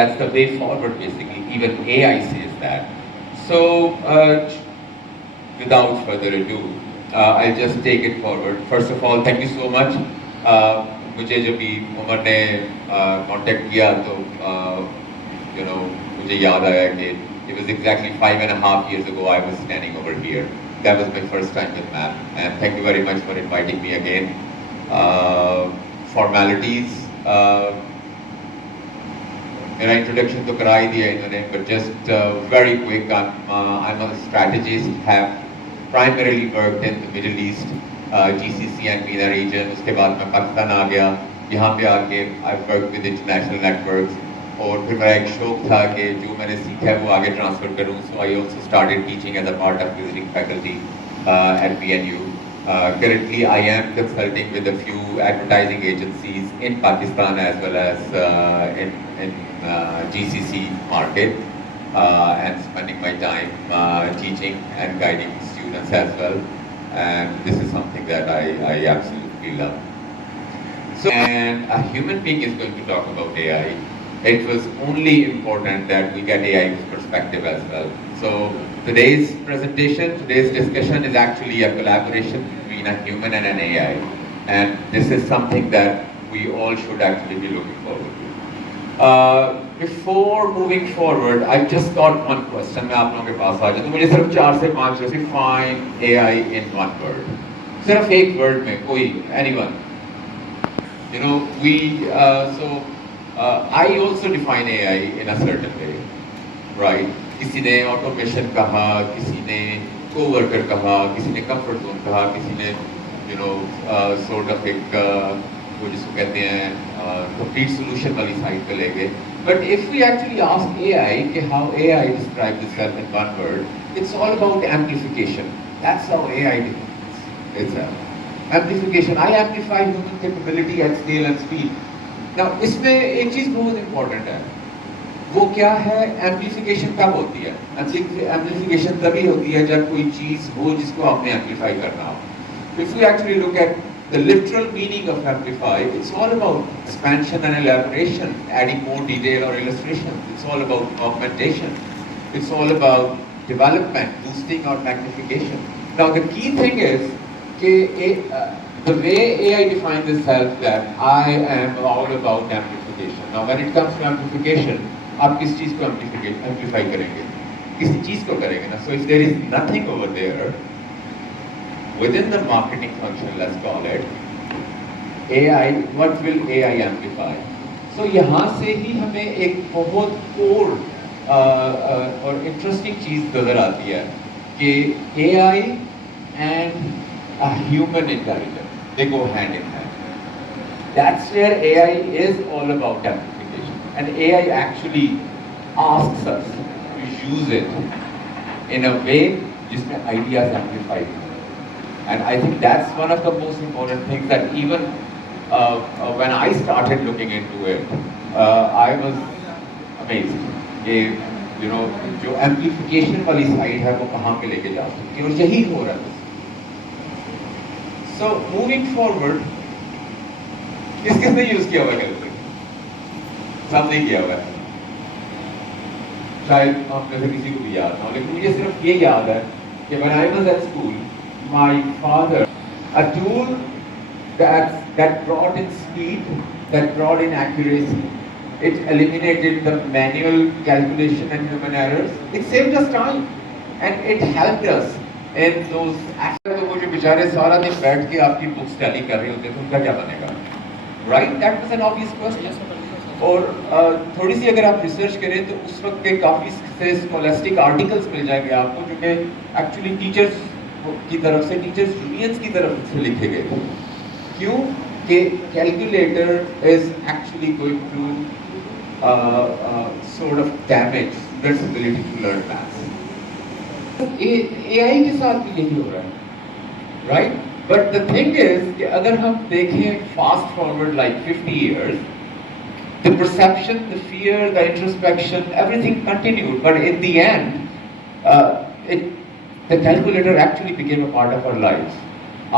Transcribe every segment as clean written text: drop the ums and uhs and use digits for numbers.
that's the way forward basically. Even AI says that. So without further ado, I'll just take it forward. First of all, thank you so much. मुझे जब भी उमर ने contact किया तो मुझे याद आया कि it was exactly 5.5 years ago I was standing over here. That was my first time with MAP, and thank you very much for inviting me again. Formalities. मेरा introduction तो करा ही दिया इन्होंने, but just very quick. I'm a strategist. Have primarily worked in the Middle East, GCC and MENA region. उसके बाद मैं पाकिस्तान आ गया. यहाँ पे आके I've worked with international networks. और फिर मेरा एक शौक था कि जो मैंने सीखा है वो आगे ट्रांसफर करूँ. So I also started teaching as a part of visiting faculty at BNU. Currently, I am consulting with a few advertising agencies in Pakistan as well as in GCC market, and spending my time teaching and guiding students as well. And this is something that I absolutely love. So, and a human being is going to talk about AI. It was only important that we get AI's perspective as well. So today's presentation, today's discussion is actually a collaboration between a human and an AI. And this is something that we all should actually be looking forward to. Before moving forward, I've just got one question. मैं आप लोगों के पास आ जाऊँ तो मुझे सिर्फ 4 से 5 जैसे define AI in one word. सिर्फ एक word में कोई anyone. I also define AI in a certain way, right? किसी ने automation कहा, किसी ने co-worker कहा, किसी ने comfort zone कहा, किसी ने sort of एक वो जिसको कहते हैं complete solution वाली side पे ले गए. But if we actually ask AI कि how AI describes itself in one word, it's all about amplification. That's how AI defines itself. Amplification. I amplify human capability at scale and speed. Now, इसमें एक चीज़ बहुत important है. वो क्या है? Amplification कब होती है? एम्पलीफिकेशन तभी होती है जब कोई चीज़ हो जिसको आपने एम्पलीफाई करना हो. If you actually look at the literal meaning of amplify, it's all about expansion and elaboration, adding more detail or illustration. It's all about augmentation. It's all about development, boosting or magnification. Now, the key thing is the way AI defines itself, that I am all about amplification. Now, when it comes to amplification, आप किस चीज़ को amplify करेंगे? किसी चीज़ को करेंगे ना? So if there is nothing over there within the marketing function, let's call it AI, what will AI amplify? So यहाँ से ही हमें एक बहुत core और interesting चीज़ नजर आती है कि AI and a human intelligence, they go hand in hand. That's where AI is all about amplification. And AI actually asks us to use it in a way जिसमें ideas amplify. And I think that's one of the most important things that even when I started looking into it, I was amazed कि जो amplification वाली side है वो कहाँ पे लेके जा सकती है और यही हो रहा है. So moving forward, किसने यूज किया हुआ है? सबने किया हुआ है. शायद आप में से किसी को भी याद ना हो, लेकिन मुझे सिर्फ ये याद है कि when I was at school, my father, a tool that brought in speed, that brought in accuracy, it eliminated the manual calculation and human errors. It saved us time, and it helped us. And those तो वो जो बेचारे सारा दिन बैठ के आपकी books tally कर रहे होते हैं तो उनका क्या बनेगा? Right? That was an obvious question. और थोड़ी सी अगर आप रिसर्च करें तो उस वक्त के काफ़ी से स्कॉलस्टिक आर्टिकल्स मिल जाएंगे आपको जो कि एक्चुअली टीचर्स की तरफ से, टीचर्स यूनियंस की तरफ से लिखे गए थे. क्यों? कि calculator is actually going to sort of damage students' ability to learn maths. AI के साथ भी यही हो रहा है, right? But the thing is कि अगर हम देखें fast forward like 50 years, the perception, the fear, the introspection, everything continued. But in the end, the calculator actually became a part of our lives.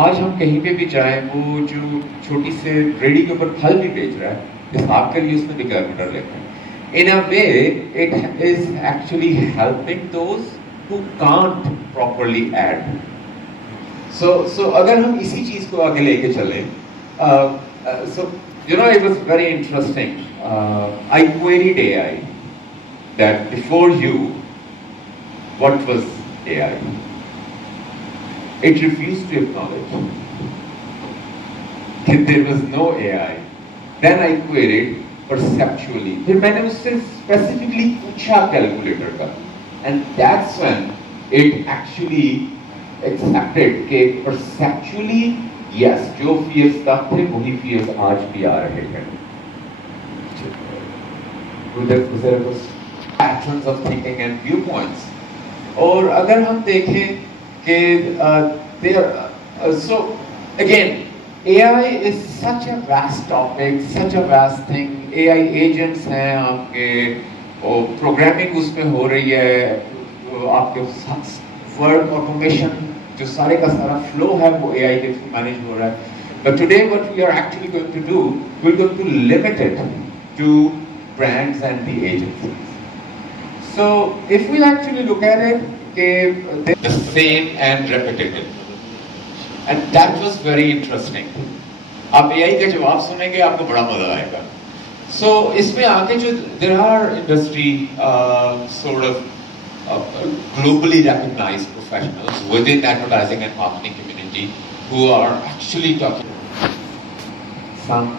आज हम कहीं पे भी जाएं, वो जो छोटी से रेडी के ऊपर फल भी बेच रहा है, हिसाब के लिए उसमें भी कैलकुलेटर लेते हैं. In a way, it is actually helping those who can't properly add. So अगर हम इसी चीज को आगे लेके चलें, so you know it was very interesting. I queried AI that before you, what was AI? It refused to acknowledge that there was no AI. Then I queried perceptually. फिर मैंने उससे specifically पूछा calculator का, and that's when it actually accepted कि perceptually yes, जो fears तब थे वही fears आज भी आ रहे हैं. There was patterns of thinking and viewpoints. और अगर हम देखें कि so again AI is such a vast topic, such a vast thing. AI agents हैं आपके, और programming उसमें हो रही है, आपके word automation जो सारे का सारा flow है वो AI के through manage हो रहा है. But today what we are actually going to do, we're going to limit it to brands and the agencies. So if we actually look at it, the same and repetitive. And that was very interesting. आप AI का जवाब सुनेंगे आपको बड़ा मजा आएगा. So इसमें आके जो there are industry sort of globally recognized professionals within advertising and marketing community who are actually talking some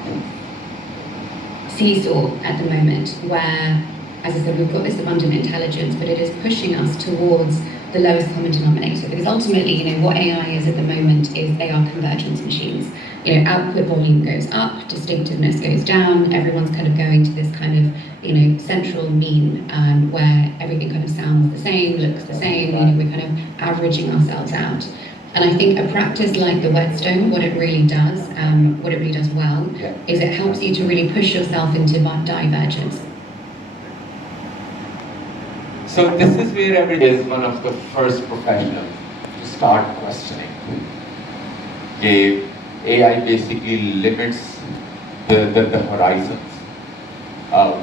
seesaw at the moment where, as I said, we've got this abundant intelligence, but it is pushing us towards the lowest common denominator, because ultimately, you know, what AI is at the moment is they are convergence machines. You know, output volume goes up, distinctiveness goes down, everyone's kind of going to this kind of, you know, central mean where everything kind of sounds the same, looks the same, you know, we're kind of averaging ourselves out. And I think a practice like the whetstone, what it really does well, is it helps you to really push yourself into divergence. So this is where everybody is one of the first professionals to start questioning. AI basically limits the horizons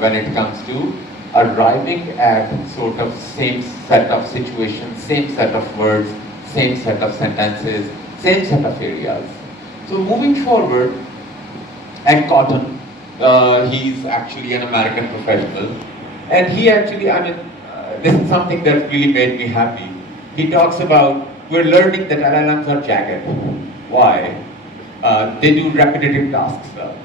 when it comes to arriving at sort of same set of situations, same set of words, same set of sentences, same set of areas. So moving forward, at Cotton, he's actually an American professional, and he actually, I mean, this is something that really made me happy. He talks about, we're learning that LLMs are jagged. Why? They do repetitive tasks well.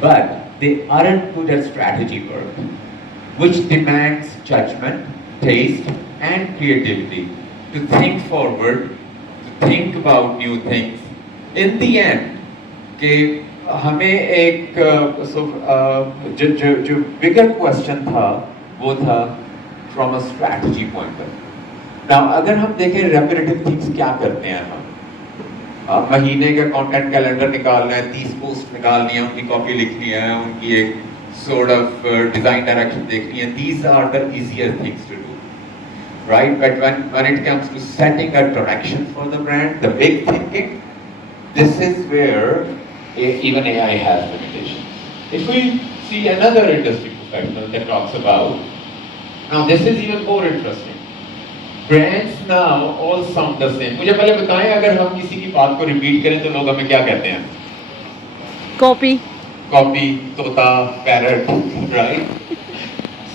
But they aren't good at strategy work, which demands judgment, taste, and creativity to think forward, to think about new things. In the end, कि हमें एक जो bigger question था, वो था from a strategy point of view. Now, अगर हम देखें repetitive things क्या करते हैं हम? महीने का content calendar निकालना है, 30 post निकालनी है, उनकी copy लिखनी है, उनकी एक sort of design direction देखनी है. These are the easier things to do, right? But when it comes to setting a direction for the brand, the big thinking, this is where even AI has limitations. If we see another industry professional that talks about, now this is even more interesting. Brands now all sound the same. मुझे पहले बताएं, अगर हम किसी की बात को repeat करें तो लोग हमें क्या कहते हैं? Copy. Copy, तोता, parrot, right?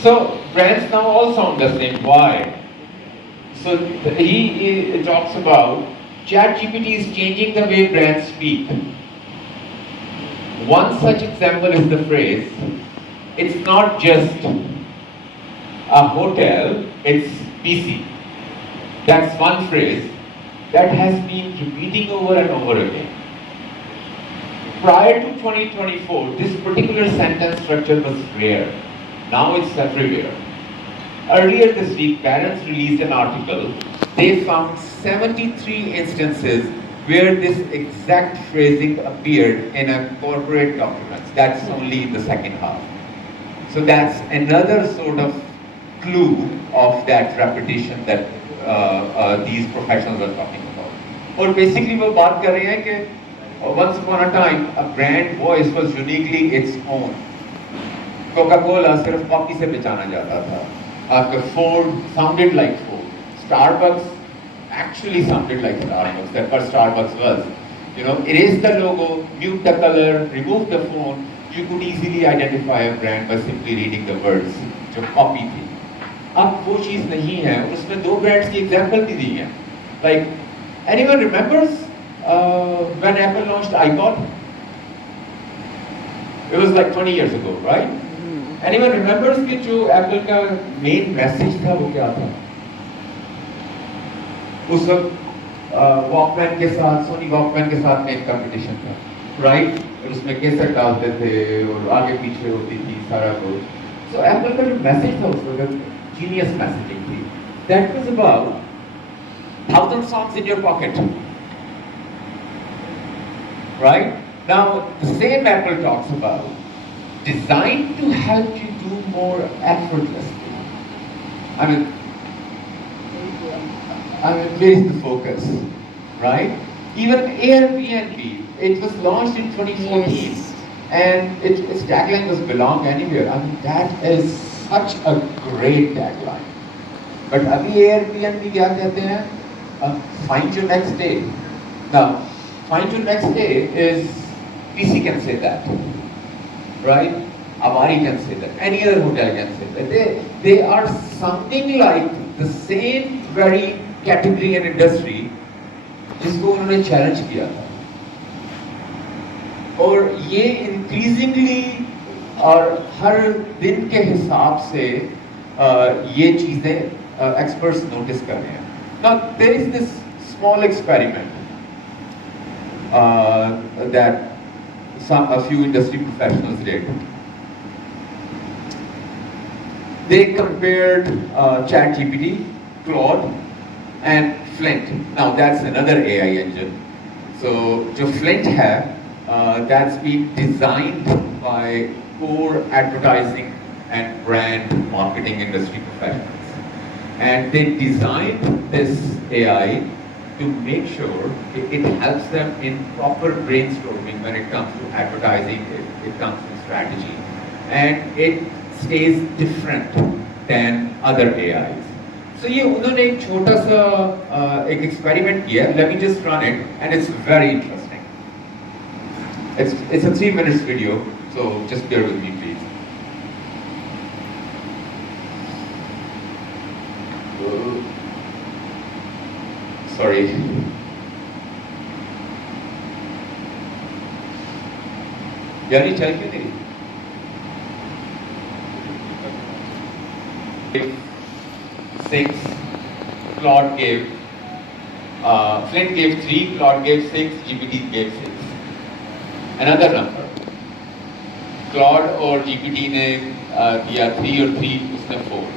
So brands now all sound the same. Why? So he talks about ChatGPT is changing the way brands speak. One such example is the phrase, it's not just a hotel, it's BC. That's one phrase that has been repeating over and over again. Prior to 2024, this particular sentence structure was rare. Now it's everywhere. Earlier this week, parents released an article. They found 73 instances where this exact phrasing appeared in a corporate documents. That's only in the second half. So that's another sort of clue of that repetition that these professionals are talking about. और basically वो बात कर रहे हैं कि once upon a time a brand voice was uniquely its own. Coca Cola सिर्फ coffee से पहचाना जाता था. आपका Ford sounded like Ford. Starbucks actually sounded like Starbucks. That's what Starbucks was. You know, erase the logo, mute the color, remove the font. You could easily identify a brand by simply reading the words. जो copy थी. अब वो चीज़ नहीं है. उसमें दो brands की example भी दी है. Like, anyone remembers when Apple launched iPod? It was like 20 years ago, right? Anyone remembers कि जो Apple का main message था वो क्या था? उस वक्त वॉकमैन के साथ, सोनी वॉकमैन के साथ मेन कंपटीशन था, राइट? और उसमें कैसेट डालते थे और आगे पीछे होती थी सारा कुछ. So Apple का जो मैसेज था उस वक्त जीनियस मैसेजिंग थी. That was about 1,000 songs in your pocket, right? Now the same Apple talks about designed to help you do more effortlessly. I mean, where is the focus, right? Even Airbnb, it was launched in 2014, and its tagline was "Belong Anywhere." I mean, that is such a great tagline. But अभी Airbnb क्या कहते हैं? Find your next day. Now, find your next day is PC can say that, right? Awari can say that. Any other hotel can say that. They are something like the same very category and industry जिसको उन्होंने challenge किया था. और ये increasingly और हर दिन के हिसाब से ये चीजें experts notice कर रहे हैं. Now there is this small experiment that a few industry professionals did. They compared ChatGPT, Claude, and Flint. Now that's another AI engine. So, जो Flint है, that's been designed by core advertising and brand marketing industry professionals, and they designed this AI to make sure it helps them in proper brainstorming when it comes to advertising, it comes to strategy, and it stays different than other AIs. So ये उन्होंने एक छोटा सा एक experiment किया. Let me just run it, and it's very interesting. It's a 3 minutes video, so just bear with me, please. Sorry. यार ये चल क्यों नहीं? Six. Claude gave. Flint gave 3. Claude gave 6. GPT gave 6. Another number. Claude और GPT ने दिया 3 और 3 उसने 4.